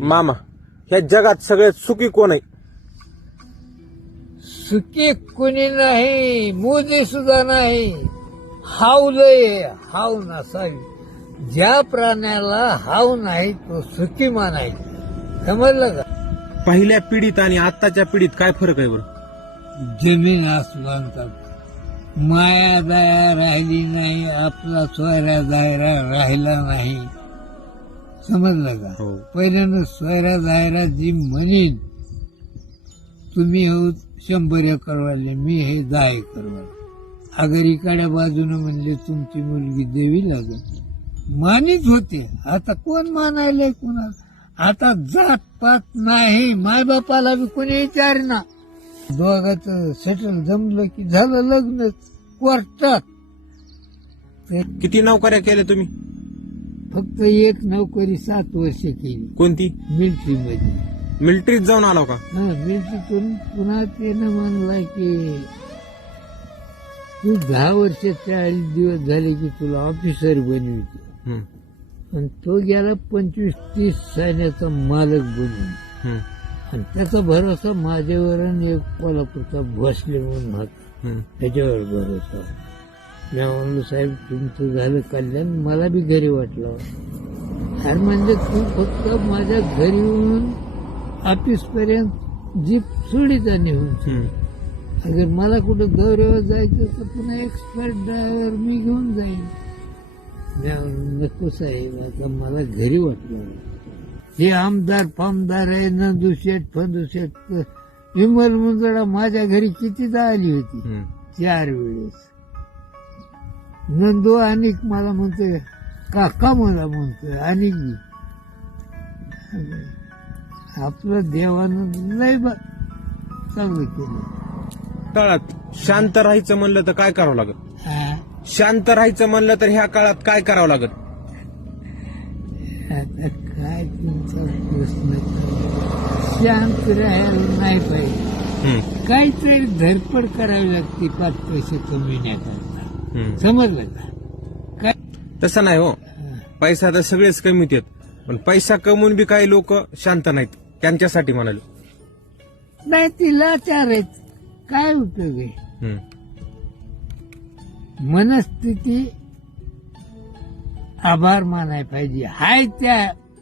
मामा, ह्या जगात सगळ्यात सुखी कोण आहे? सुखी कोणी नाही, मोदी सुद्धा नाही. हावलंय, हाव नसावी. ज्या प्राण्याला हाव नाही तो सुखी मानायचा. समजलं का? पहिल्या पिढीत आणि आत्ताच्या पिढीत काय फरक आहे बरं? जमीन आसमानचा. माया दया राहिली नाही, आपला सोयरा दायरा राहिला नाही. समजलं का? हो. पहिल्यानं सोयरा दायरा जी म्हणीन, तुम्ही हो 100 एकरवाले, मी हे 10 एकरवाले. अगर इकडच्या बाजूने म्हणले तुमची मुलगी देवी लागेल, मानित होते. आता कोण मानायलंय कोणाला? आता जात पात नाही, मायबापाला बी कोणी विचारना. दोघांचं सेटल जमलं की झालं लग्नच कोर्टात. किती नोकऱ्या केल्या तुम्ही? फक्त एक नोकरी 7 वर्ष केली, कोणती? मिलिटरी मध्ये. मिलिटरीत जाऊन आलो का? मिलिटरीतून पुन्हा त्यानं म्हणलं की तू 10 वर्ष 40 दिवस झाले की तुला ऑफिसर बनविते. हम्म, आणि तो गेला 25-30 सैन्याचा मालक बनून. हम्म, आणि त्याचा भरोसा माझ्यावर आणि एक कोल्हापूरचा भोसले म्हणून होता, हम्म. त्याच्यावर भरोसा. मी म्हणलो साहेब तुमचं झालं कल्याण, मला बी घरी वाटलं. अरे म्हणजे तू फक्त माझ्या घरी येऊन ऑफिस पर्यंत जीप सोडीचा नेऊन. हम्म. अगर मला कुठं दौऱ्यावर जायचं तर पुन्हा एक्सपर्ट ड्रायव्हर मी घेऊन जाईन. नको साहेब, आता मला घरी वाटलं. हे आमदार फामदार आहे, नंदुशेठ फंदुशेठ, विमल मुंदडा माझ्या घरी कितीदा आली होती, हम्म. 4 वेळेस. नंदू अनिक मला म्हणतोय, काका मला म्हणतोय अनिक. आपलं देवानं लय चांगलं केलं. काळात शांत राहायचं म्हणलं तर काय करावं लागत? शांत राहायचं म्हणलं तर ह्या काळात काय करावं लागत? आता काय तुमचा प्रश्न? शांत राहायला नाही पाहिजे, हम्म, काहीतरी धडपड करावी लागते 5 पैसे कमविण्याकरता. हम्म. समजलं का? काय तसं नाही हो. पैसा तर सगळेच कमीत येत, पण पैसा कमवून बी काही लोक शांत नाहीत. त्यांच्यासाठी म्हणाले. नाही, ती लाचार आहेत. काय उपयोग आहे? हम्म, मनस्थिती आभार मानाय पाहिजे. हाय त्या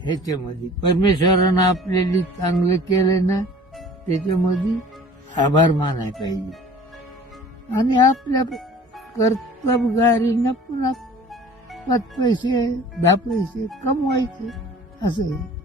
ह्याच्यामध्ये परमेश्वरानं आपल्याला चांगलं केलं ना, त्याच्यामध्ये आभार मानाय पाहिजे. आणि आपल्या कर्तबगारीनं पुन्हा 5 पैसे 10 पैसे कमवायचे, असं आहे.